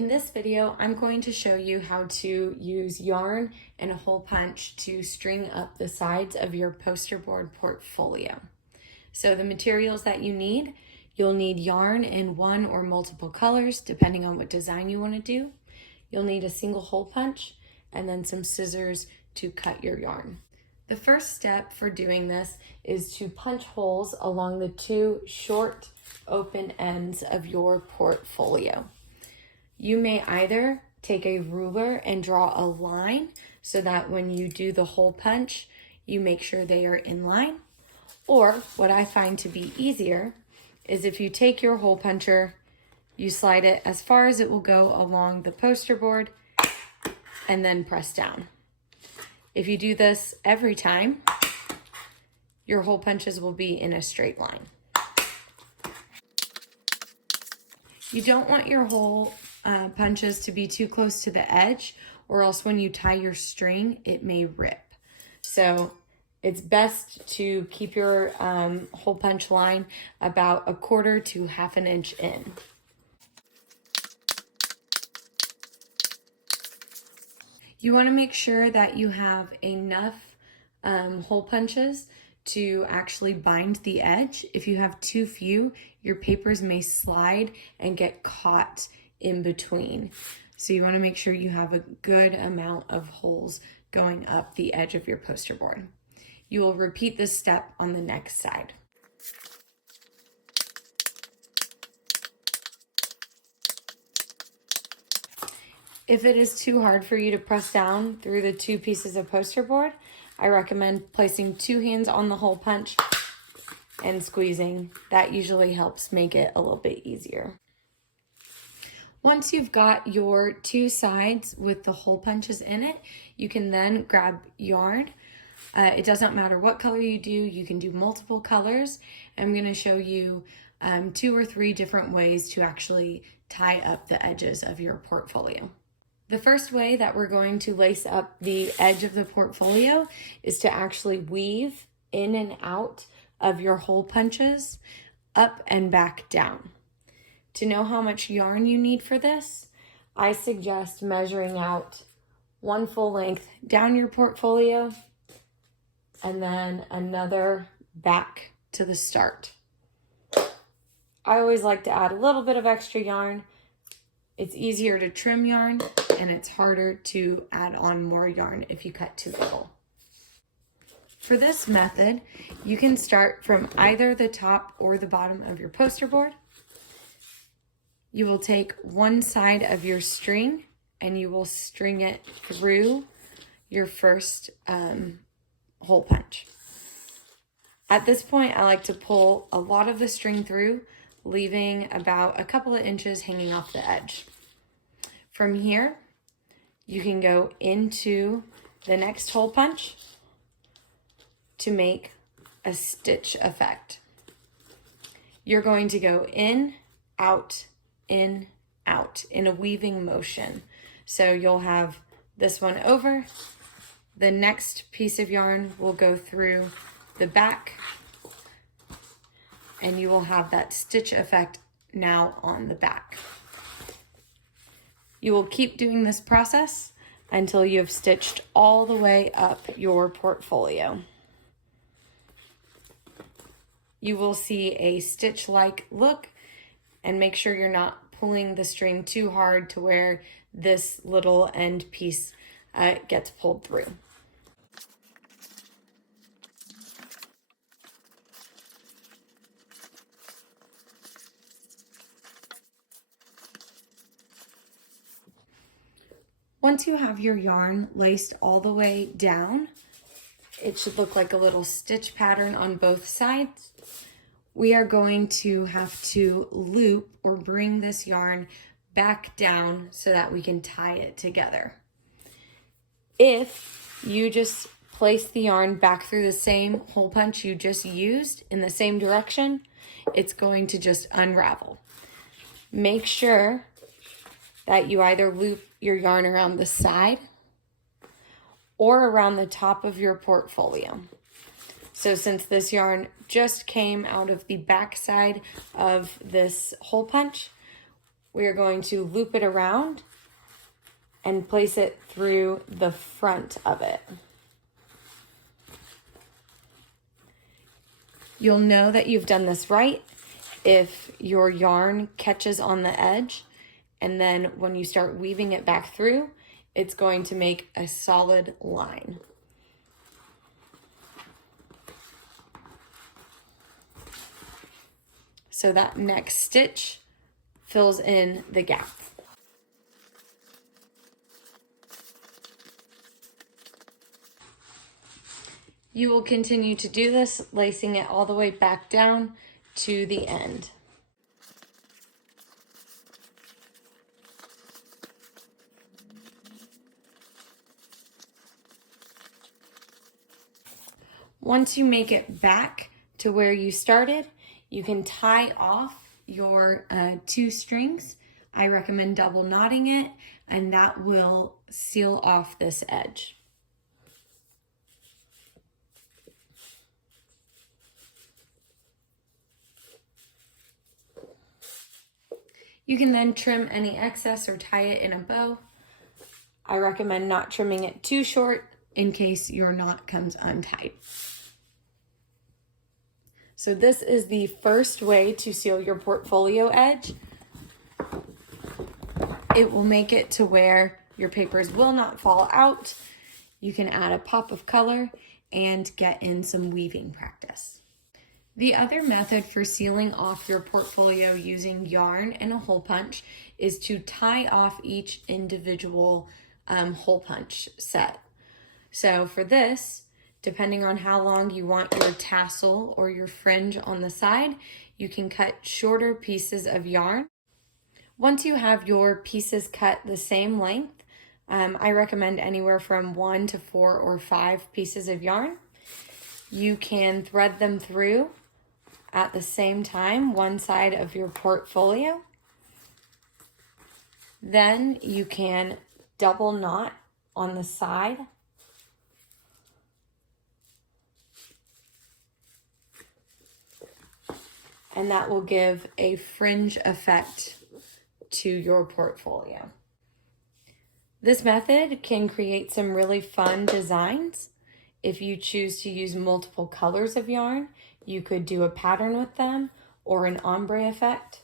In this video, I'm going to show you how to use yarn and a hole punch to string up the sides of your poster board portfolio. So the materials that you'll need yarn in one or multiple colors, depending on what design you want to do. You'll need a single hole punch and then some scissors to cut your yarn. The first step for doing this is to punch holes along the two short open ends of your portfolio. You may either take a ruler and draw a line so that when you do the hole punch, you make sure they are in line. Or what I find to be easier is if you take your hole puncher, you slide it as far as it will go along the poster board and then press down. If you do this every time, your hole punches will be in a straight line. You don't want your hole punches to be too close to the edge, or else when you tie your string, it may rip. So it's best to keep your hole punch line about 1/4 to 1/2 inch in. You want to make sure that you have enough hole punches to actually bind the edge. If you have too few, your papers may slide and get caught in between. So you want to make sure you have a good amount of holes going up the edge of your poster board. You will repeat this step on the next side. If it is too hard for you to press down through the two pieces of poster board, I recommend placing 2 hands on the hole punch and squeezing. That usually helps make it a little bit easier. Once you've got your 2 sides with the hole punches in it, you can then grab yarn. It doesn't matter what color you do, you can do multiple colors. I'm going to show you 2 or 3 different ways to actually tie up the edges of your portfolio. The first way that we're going to lace up the edge of the portfolio is to actually weave in and out of your hole punches, up and back down. To know how much yarn you need for this, I suggest measuring out 1 full length down your portfolio and then another back to the start. I always like to add a little bit of extra yarn. It's easier to trim yarn and it's harder to add on more yarn if you cut too little. For this method, you can start from either the top or the bottom of your poster board. You will take one side of your string and you will string it through your first hole punch. At this point, I like to pull a lot of the string through, leaving about a couple of inches hanging off the edge. From here, you can go into the next hole punch to make a stitch effect. You're going to go in, out, in a weaving motion. So you'll have this one over. The next piece of yarn will go through the back and you will have that stitch effect now on the back. You will keep doing this process until you have stitched all the way up your portfolio. You will see a stitch-like look, and make sure you're not pulling the string too hard to where this little end piece gets pulled through. Once you have your yarn laced all the way down, it should look like a little stitch pattern on both sides. We are going to have to loop or bring this yarn back down so that we can tie it together. If you just place the yarn back through the same hole punch you just used in the same direction, it's going to just unravel. Make sure that you either loop your yarn around the side or around the top of your portfolio. So since this yarn just came out of the back side of this hole punch, we are going to loop it around and place it through the front of it. You'll know that you've done this right if your yarn catches on the edge, and then when you start weaving it back through, it's going to make a solid line. So that next stitch fills in the gap. You will continue to do this, lacing it all the way back down to the end. Once you make it back to where you started, you can tie off your 2 strings. I recommend double knotting it, and that will seal off this edge. You can then trim any excess or tie it in a bow. I recommend not trimming it too short in case your knot comes untied. So this is the first way to seal your portfolio edge. It will make it to where your papers will not fall out. You can add a pop of color and get in some weaving practice. The other method for sealing off your portfolio using yarn and a hole punch is to tie off each individual hole punch set. So for this, depending on how long you want your tassel or your fringe on the side, you can cut shorter pieces of yarn. Once you have your pieces cut the same length, I recommend anywhere from 1 to 4 or 5 pieces of yarn. You can thread them through at the same time, one side of your portfolio. Then you can double knot on the side. And that will give a fringe effect to your portfolio. This method can create some really fun designs. If you choose to use multiple colors of yarn, you could do a pattern with them or an ombre effect.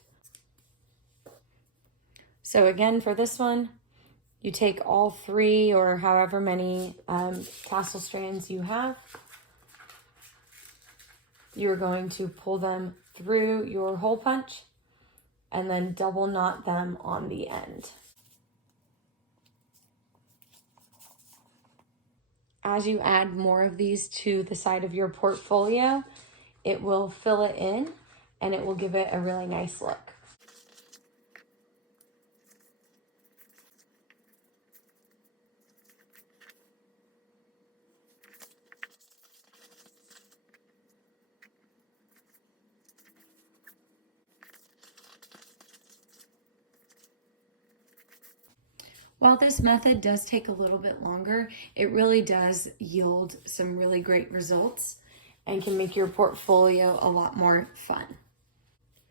So again, for this one, you take all 3 or however many tassel strands you have. You're going to pull them through your hole punch and then double knot them on the end. As you add more of these to the side of your portfolio, it will fill it in and it will give it a really nice look. While this method does take a little bit longer, it really does yield some really great results and can make your portfolio a lot more fun.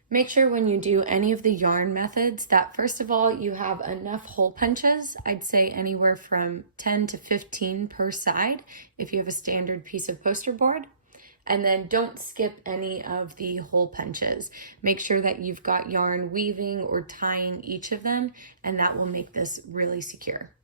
Make sure when you do any of the yarn methods that first of all you have enough hole punches. I'd say anywhere from 10 to 15 per side if you have a standard piece of posterboard. And then don't skip any of the hole punches. Make sure that you've got yarn weaving or tying each of them, and that will make this really secure.